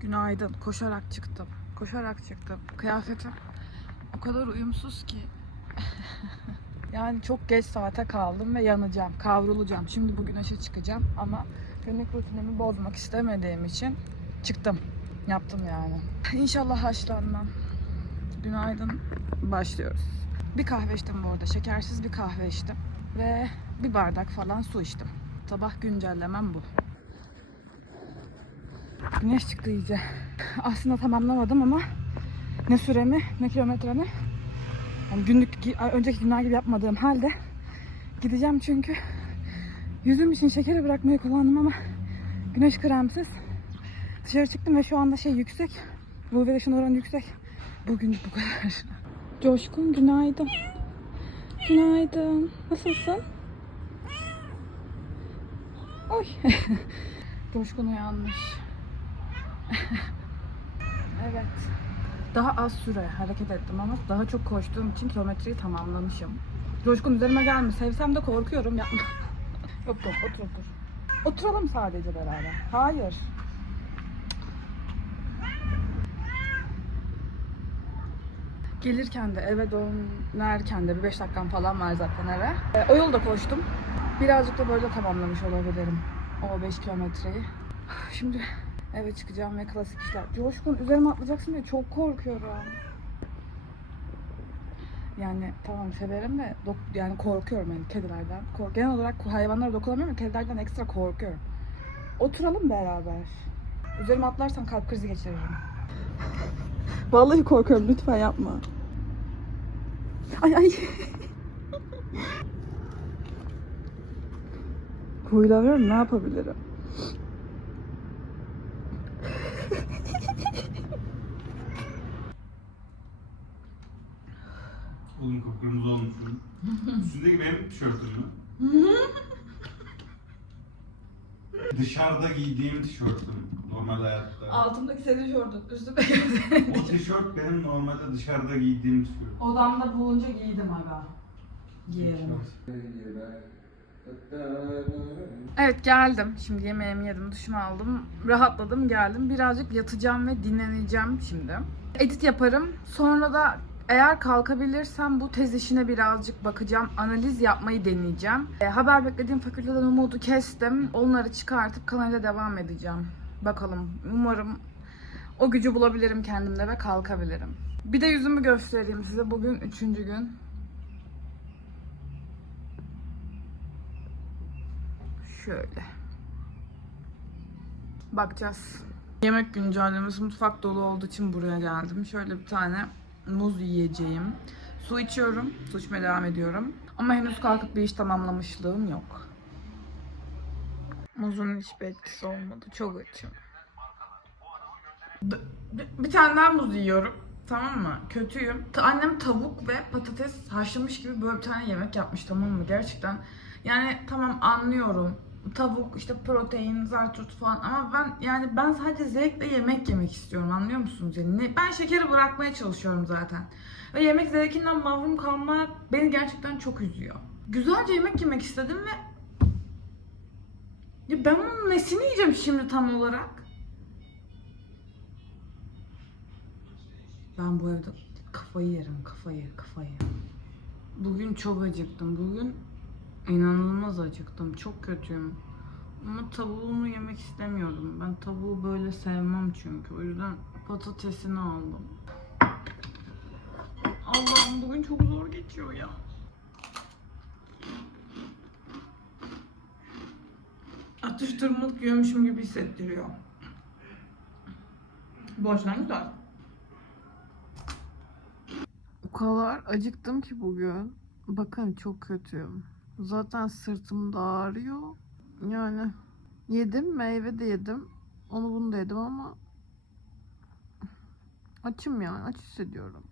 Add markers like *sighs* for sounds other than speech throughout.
Günaydın. Koşarak çıktım. Koşarak çıktım. Kıyafetim o kadar uyumsuz ki. *laughs* yani çok geç saate kaldım ve yanacağım. Kavrulacağım. Şimdi bu güneşe çıkacağım ama günlük rutinimi bozmak istemediğim için çıktım. Yaptım yani. İnşallah haşlanmam. Günaydın. Başlıyoruz. Bir kahve içtim bu arada. Şekersiz bir kahve içtim. Ve bir bardak falan su içtim. Sabah güncellemem bu. Güneş çıktı iyice. Aslında tamamlamadım ama ne süremi ne kilometremi yani günlük önceki günler gibi yapmadığım halde gideceğim çünkü yüzüm için şekeri bırakmayı kullandım ama güneş kremsiz. Dışarı çıktım ve şu anda şey yüksek UV ışın oranı yüksek. Bugün bu kadar. Coşkun günaydın. Günaydın. Nasılsın? Oy. *laughs* Coşkun uyanmış *laughs* evet. Daha az süre hareket ettim ama daha çok koştuğum için kilometreyi tamamlamışım. Coşkun üzerime gelme. Sevsem de korkuyorum yapma. *laughs* yok yok otur otur. Oturalım sadece beraber. Hayır. Gelirken de eve dönerken de bir 5 dakikam falan var zaten eve. E, o yolda koştum. Birazcık da böyle tamamlamış olabilirim o 5 kilometreyi. *sighs* Şimdi eve çıkacağım ve klasik işler. Coşkun üzerime atlayacaksın diye çok korkuyorum. Yani tamam severim de dok- yani korkuyorum yani kedilerden. Kork Genel olarak hayvanlara dokunamıyorum kedilerden ekstra korkuyorum. Oturalım beraber. Üzerime atlarsan kalp krizi geçiririm. Vallahi korkuyorum lütfen yapma. Ay ay. *laughs* Huylanıyorum ne yapabilirim? Üstündeki benim tişörtüm mü? Dışarıda giydiğim tişörtüm. Normal hayatta. Altımdaki senin şortun, üstüme O tişört benim normalde dışarıda giydiğim tişört. Odamda bulunca giydim aga. Giyerim. Evet geldim. Şimdi yemeğimi yedim, duşumu aldım. Rahatladım, geldim. Birazcık yatacağım ve dinleneceğim şimdi. Edit yaparım. Sonra da eğer kalkabilirsem bu tez işine birazcık bakacağım. Analiz yapmayı deneyeceğim. E, haber beklediğim fakülteden umudu kestim. Onları çıkartıp kanalda devam edeceğim. Bakalım. Umarım o gücü bulabilirim kendimde ve kalkabilirim. Bir de yüzümü göstereyim size. Bugün üçüncü gün. Şöyle. Bakacağız. Yemek güncellemesi mutfak dolu olduğu için buraya geldim. Şöyle bir tane muz yiyeceğim. Su içiyorum. Su içmeye devam ediyorum. Ama henüz kalkıp bir iş tamamlamışlığım yok. Muzun hiçbir etkisi olmadı. Çok açım. Bir tane daha muz yiyorum. Tamam mı? Kötüyüm. Annem tavuk ve patates haşlamış gibi böyle bir tane yemek yapmış tamam mı? Gerçekten. Yani tamam anlıyorum. Tavuk işte protein, zartut falan ama ben yani ben sadece zevkle yemek yemek istiyorum anlıyor musunuz? Yani ne- ben şekeri bırakmaya çalışıyorum zaten. Ve yemek zevkinden mahrum kalmak beni gerçekten çok üzüyor. Güzelce yemek yemek istedim ve ya ben bunun nesini yiyeceğim şimdi tam olarak? Ben bu evde kafayı yerim, kafayı, kafayı. Bugün çok acıktım. Bugün inanılmaz acıktım. Çok kötüyüm. Ama tavuğunu yemek istemiyorum. Ben tavuğu böyle sevmem çünkü. O yüzden patatesini aldım. Allah'ım bugün çok zor geçiyor ya. Atıştırmalık yiyormuşum gibi hissettiriyor. Bu güzel. O kadar acıktım ki bugün. Bakın çok kötüyüm. Zaten sırtım da ağrıyor. Yani yedim meyve de yedim. Onu bunu da yedim ama açım yani aç hissediyorum.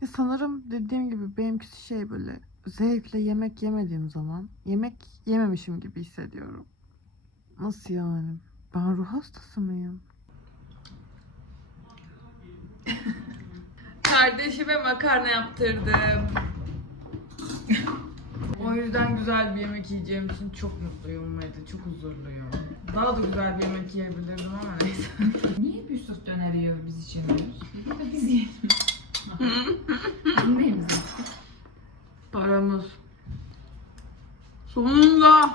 Ya sanırım dediğim gibi benimkisi şey böyle zevkle yemek yemediğim zaman yemek yememişim gibi hissediyorum. Nasıl yani? Ben ruh hastası mıyım? Kardeşime makarna yaptırdım. O yüzden güzel bir yemek yiyeceğim için çok mutluyum ve çok huzurluyum. Daha da güzel bir yemek yiyebilirdim ama neyse. *laughs* Niye bir Yusuf döner yiyor biz içemiyoruz? Biz yiyelim. *laughs* Neyimiz Paramız. Sonunda.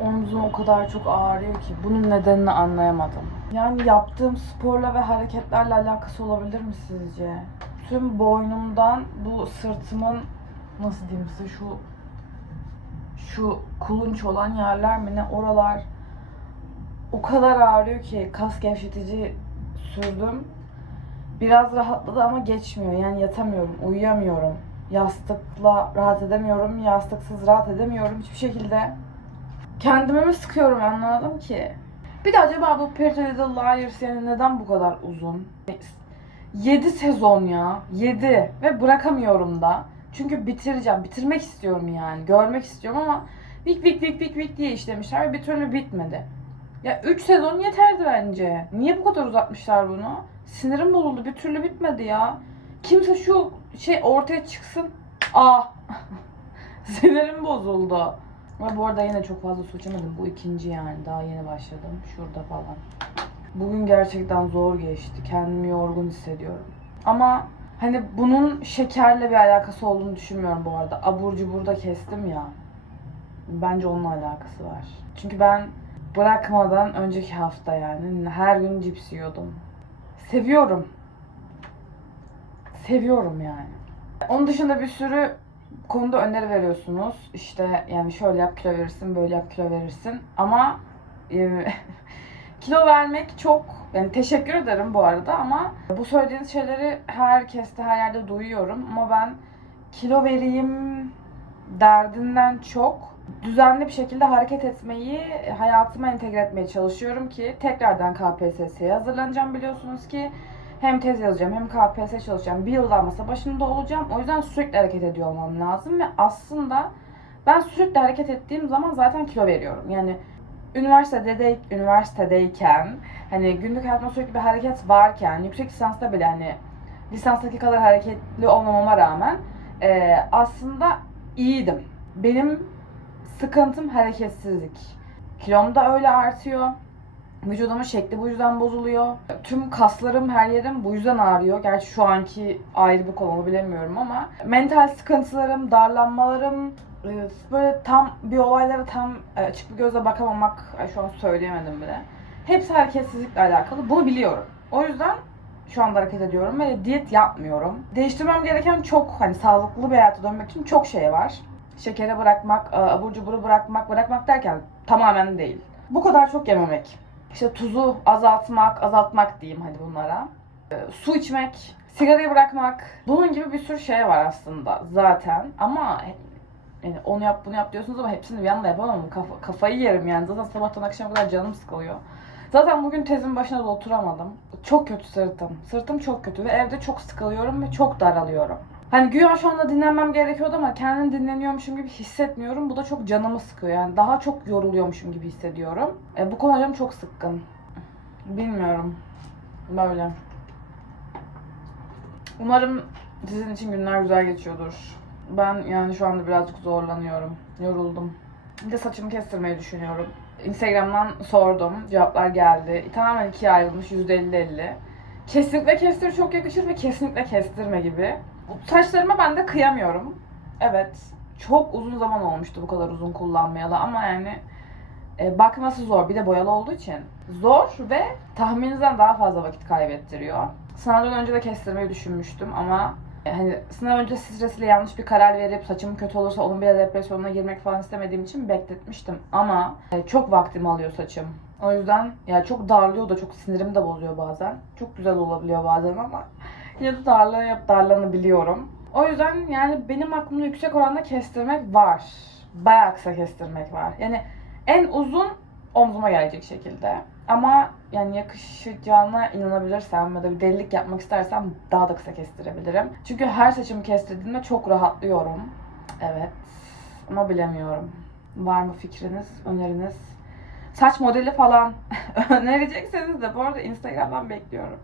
Omzum o kadar çok ağrıyor ki bunun nedenini anlayamadım. Yani yaptığım sporla ve hareketlerle alakası olabilir mi sizce? Tüm boynumdan bu sırtımın nasıl diyeyim size şu şu kulunç olan yerler mi ne oralar o kadar ağrıyor ki kas gevşetici sürdüm. Biraz rahatladı ama geçmiyor. Yani yatamıyorum, uyuyamıyorum. Yastıkla rahat edemiyorum, yastıksız rahat edemiyorum hiçbir şekilde. Kendimi mi sıkıyorum anlamadım ki. Bir de acaba bu Pretty Little Liars yani neden bu kadar uzun? 7 sezon ya. 7 ve bırakamıyorum da. Çünkü bitireceğim. Bitirmek istiyorum yani. Görmek istiyorum ama vik vik vik vik vik diye işlemişler ve bir türlü bitmedi. Ya 3 sezon yeterdi bence. Niye bu kadar uzatmışlar bunu? Sinirim bozuldu. Bir türlü bitmedi ya. Kimse şu şey ortaya çıksın. Aa. *laughs* Sinirim bozuldu. Ve bu arada yine çok fazla su içemedim. Bu ikinci yani. Daha yeni başladım. Şurada falan. Bugün gerçekten zor geçti. Kendimi yorgun hissediyorum. Ama hani bunun şekerle bir alakası olduğunu düşünmüyorum bu arada. Abur cubur da kestim ya. Bence onunla alakası var. Çünkü ben bırakmadan önceki hafta yani her gün cips yiyordum. Seviyorum. Seviyorum yani. Onun dışında bir sürü konuda öneri veriyorsunuz. İşte yani şöyle yap kilo verirsin, böyle yap kilo verirsin. Ama e, *laughs* kilo vermek çok yani teşekkür ederim bu arada ama bu söylediğiniz şeyleri herkeste her yerde duyuyorum ama ben kilo vereyim derdinden çok düzenli bir şekilde hareket etmeyi hayatıma entegre etmeye çalışıyorum ki tekrardan KPSS'ye hazırlanacağım biliyorsunuz ki hem tez yazacağım hem KPSS çalışacağım. Bir yıldan masa başında olacağım. O yüzden sürekli hareket ediyor olmam lazım ve aslında ben sürekli hareket ettiğim zaman zaten kilo veriyorum. Yani üniversitede de, üniversitedeyken hani günlük hayatımda sürekli bir hareket varken yüksek lisansta bile hani lisanstaki kadar hareketli olmamama rağmen e, aslında iyiydim. Benim sıkıntım hareketsizlik. Kilom da öyle artıyor. Vücudumun şekli bu yüzden bozuluyor. Tüm kaslarım, her yerim bu yüzden ağrıyor. Gerçi şu anki ayrı bir konu bilemiyorum ama. Mental sıkıntılarım, darlanmalarım, e, böyle tam bir olaylara tam e, açık bir gözle bakamamak, ay şu an söyleyemedim bile. Hepsi hareketsizlikle alakalı. Bunu biliyorum. O yüzden şu anda hareket ediyorum ve diyet yapmıyorum. Değiştirmem gereken çok hani sağlıklı bir hayata dönmek için çok şey var. Şekere bırakmak, e, abur cuburu bırakmak, bırakmak derken tamamen değil. Bu kadar çok yememek. İşte tuzu azaltmak, azaltmak diyeyim hadi bunlara. E, su içmek, sigarayı bırakmak. Bunun gibi bir sürü şey var aslında zaten. Ama yani onu yap bunu yap diyorsunuz ama hepsini bir anda yapamam. Kafa, kafayı yerim yani. Zaten sabahtan akşama kadar canım sıkılıyor. Zaten bugün tezin başına da oturamadım. Çok kötü sırtım. Sırtım çok kötü ve evde çok sıkılıyorum ve çok daralıyorum. Hani güya şu anda dinlenmem gerekiyordu ama kendim dinleniyormuşum gibi hissetmiyorum. Bu da çok canımı sıkıyor. Yani daha çok yoruluyormuşum gibi hissediyorum. E, bu konu çok sıkkın. Bilmiyorum. Böyle. Umarım sizin için günler güzel geçiyordur. Ben yani şu anda birazcık zorlanıyorum. Yoruldum. Bir de saçımı kestirmeyi düşünüyorum. Instagram'dan sordum. Cevaplar geldi. Tamamen ikiye ayrılmış. %50-50. Kesinlikle kestir çok yakışır ve kesinlikle kestirme gibi. Saçlarıma ben de kıyamıyorum. Evet. Çok uzun zaman olmuştu bu kadar uzun kullanmayalı ama yani e, bakması zor. Bir de boyalı olduğu için. Zor ve tahmininizden daha fazla vakit kaybettiriyor. Sınavdan önce de kestirmeyi düşünmüştüm ama e, hani sınav önce stresiyle yanlış bir karar verip saçım kötü olursa onun bile depresyonuna girmek falan istemediğim için bekletmiştim. Ama e, çok vaktimi alıyor saçım. O yüzden ya çok darlıyor da çok sinirimi de bozuyor bazen. Çok güzel olabiliyor bazen ama *laughs* yine de darlanıp darlanabiliyorum. O yüzden yani benim aklımda yüksek oranda kestirmek var. Bayağı kısa kestirmek var. Yani en uzun omzuma gelecek şekilde. Ama yani yakışacağına inanabilirsem ya da bir delilik yapmak istersem daha da kısa kestirebilirim. Çünkü her saçımı kestirdiğimde çok rahatlıyorum. Evet. Ama bilemiyorum. Var mı fikriniz, öneriniz? Saç modeli falan *laughs* önerecekseniz de bu arada Instagram'dan bekliyorum.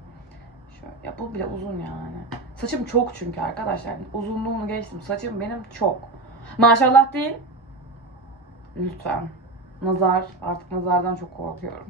Şöyle, ya bu bile uzun yani. Saçım çok çünkü arkadaşlar. Uzunluğunu geçtim. Saçım benim çok. Maşallah değil. Lütfen. Nazar. Artık nazardan çok korkuyorum.